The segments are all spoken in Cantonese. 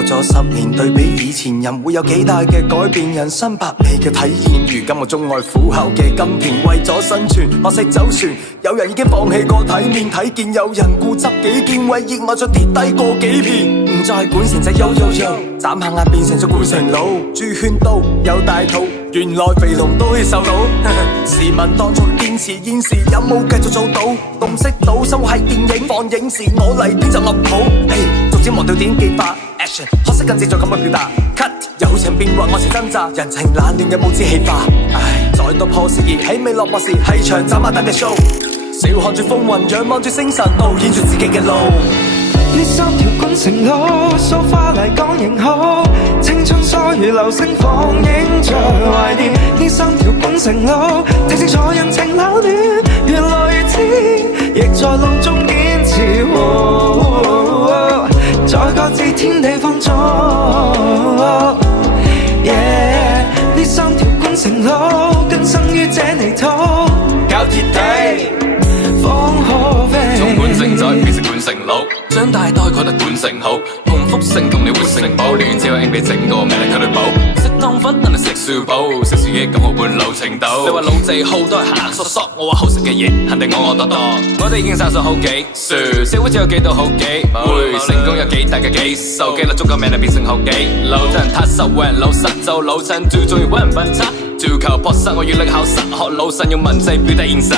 過咗10年，對比以前人會有幾大嘅改變？人生百味嘅體驗，如今我鍾愛苦口嘅甘甜，為咗生存學識走船。有人已經放棄過體面，睇見有人固執己見，為熱愛再跌低過幾片，唔再管成隻悠悠悠，眨下眼變成咗攰成佬，豬圈都有大肚，原來肥龍都可以瘦到。試問當初堅持現時有冇繼續做到？洞悉到生活係電影放映時，我嚟編就樂譜，逐漸忘掉點記法 action， 學識更自在咁去表達 cut， 友情變幻愛情掙扎，人情冷暖嘅冇知氣化。唉，再多破事兒喺未落幕時係場斬馬特嘅 show， 笑看住風雲，仰望住星辰，導演住自己嘅路。呢3條管城路，蘇花麗港仍好，青春梭如流星放映着懷念。呢3條管城路，睇清楚人情冷暖，原來如此，亦在路中堅持。在各自天地放縱。呢3條管城路，更生於這泥土，搞鐵地，方可飛。從管城仔變成管城佬，長大都覺得管城好，同福星同你活城堡，亂之後硬俾整個命令佢對補。食湯粉但係食薯寶，食薯嘢咁好半路程度。你話老字號都係行索索，我話好食嘅嘢肯定我多多。我哋已經生咗好幾樹，社會只有幾多好幾回，成功有幾大嘅基數，幾粒足夠命令變成好幾路。真人踏實為人老實做老襯，最重要揾人笨柒。追求樸實，我要力考實，學老實用文字表達現實。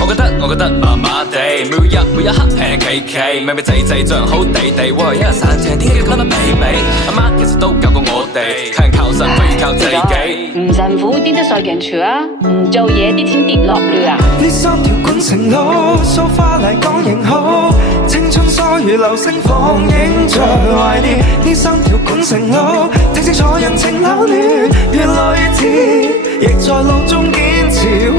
我覺得麻麻地，每一刻平企企，明明仔做人好地地，哇！一日散正天嘅覺得媲美。阿媽其實都教過我哋，睇人靠神不如靠自己。唔辛苦啲都上鏡處啊，唔做嘢啲錢跌落嚟啊。呢3條管城路，蘇花麗港仍好，青春梭如流星放映着懷念。呢3條管城路，睇清楚人情冷暖，原來如此，亦在路中堅持。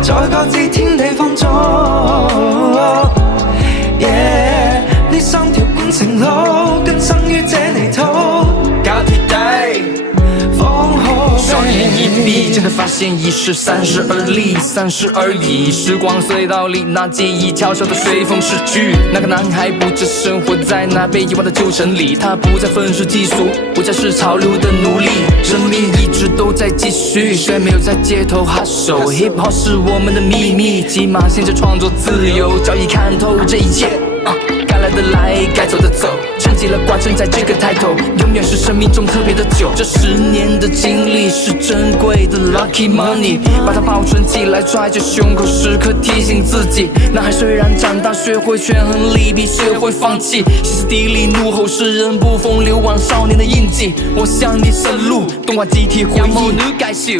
在各自天地放縱。呢3條管城路，更生於這泥土，搞鐵地，方可飛。雙眼一閉，真的發現已是30而立，30而已。時光隧道裡，那記憶悄悄地隨風逝去。那個男孩不只生活在那被遺忘的舊城裡，他不再憤世嫉俗，不再是潮流的奴隸。生命一直都在繼續，雖沒有在街頭 hustle。Hip Hop 是我們的秘密，起碼現在創作自由，早已看透這一切。該來的來，該走的走，沉寂了掛承在這個抬頭，永遠是生命中特別的久。這10年的經歷是珍貴的 lucky money， 把它保存起來，揣着胸口，時刻提醒自己。男孩雖然長大，學會權衡利弊，學會放棄，歇斯底里怒吼是人不風流亡少年的印記。我向你神路，動畫集體回憶，女介紹，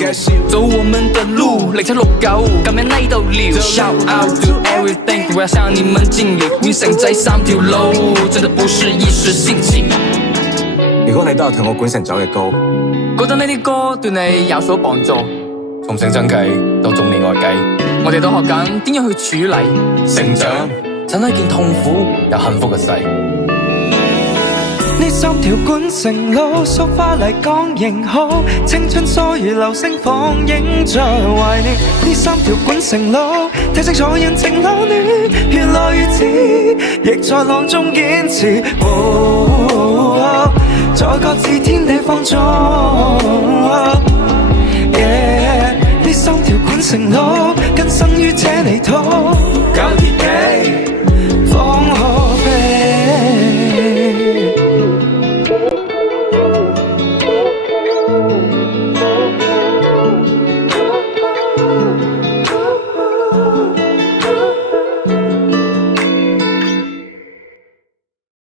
走我們的路，0769，咁樣呢度聊。Shout out to everything， 我要向你們敬禮，完成這3條路，真的不是一時興起。如果你都有同我管城走嘅歌，覺得呢啲歌對你有所幫助，從成長期到中年危機，我哋都學緊點樣去處理成長，真係一件痛苦又幸福嘅事。呢3條管城路，蘇花麗港仍好，青春梭如流星放映着懷念。呢3條管城路，睇清楚人情冷暖，原來如此，亦在浪中堅持。在各自天地放縱。呢3條管城路，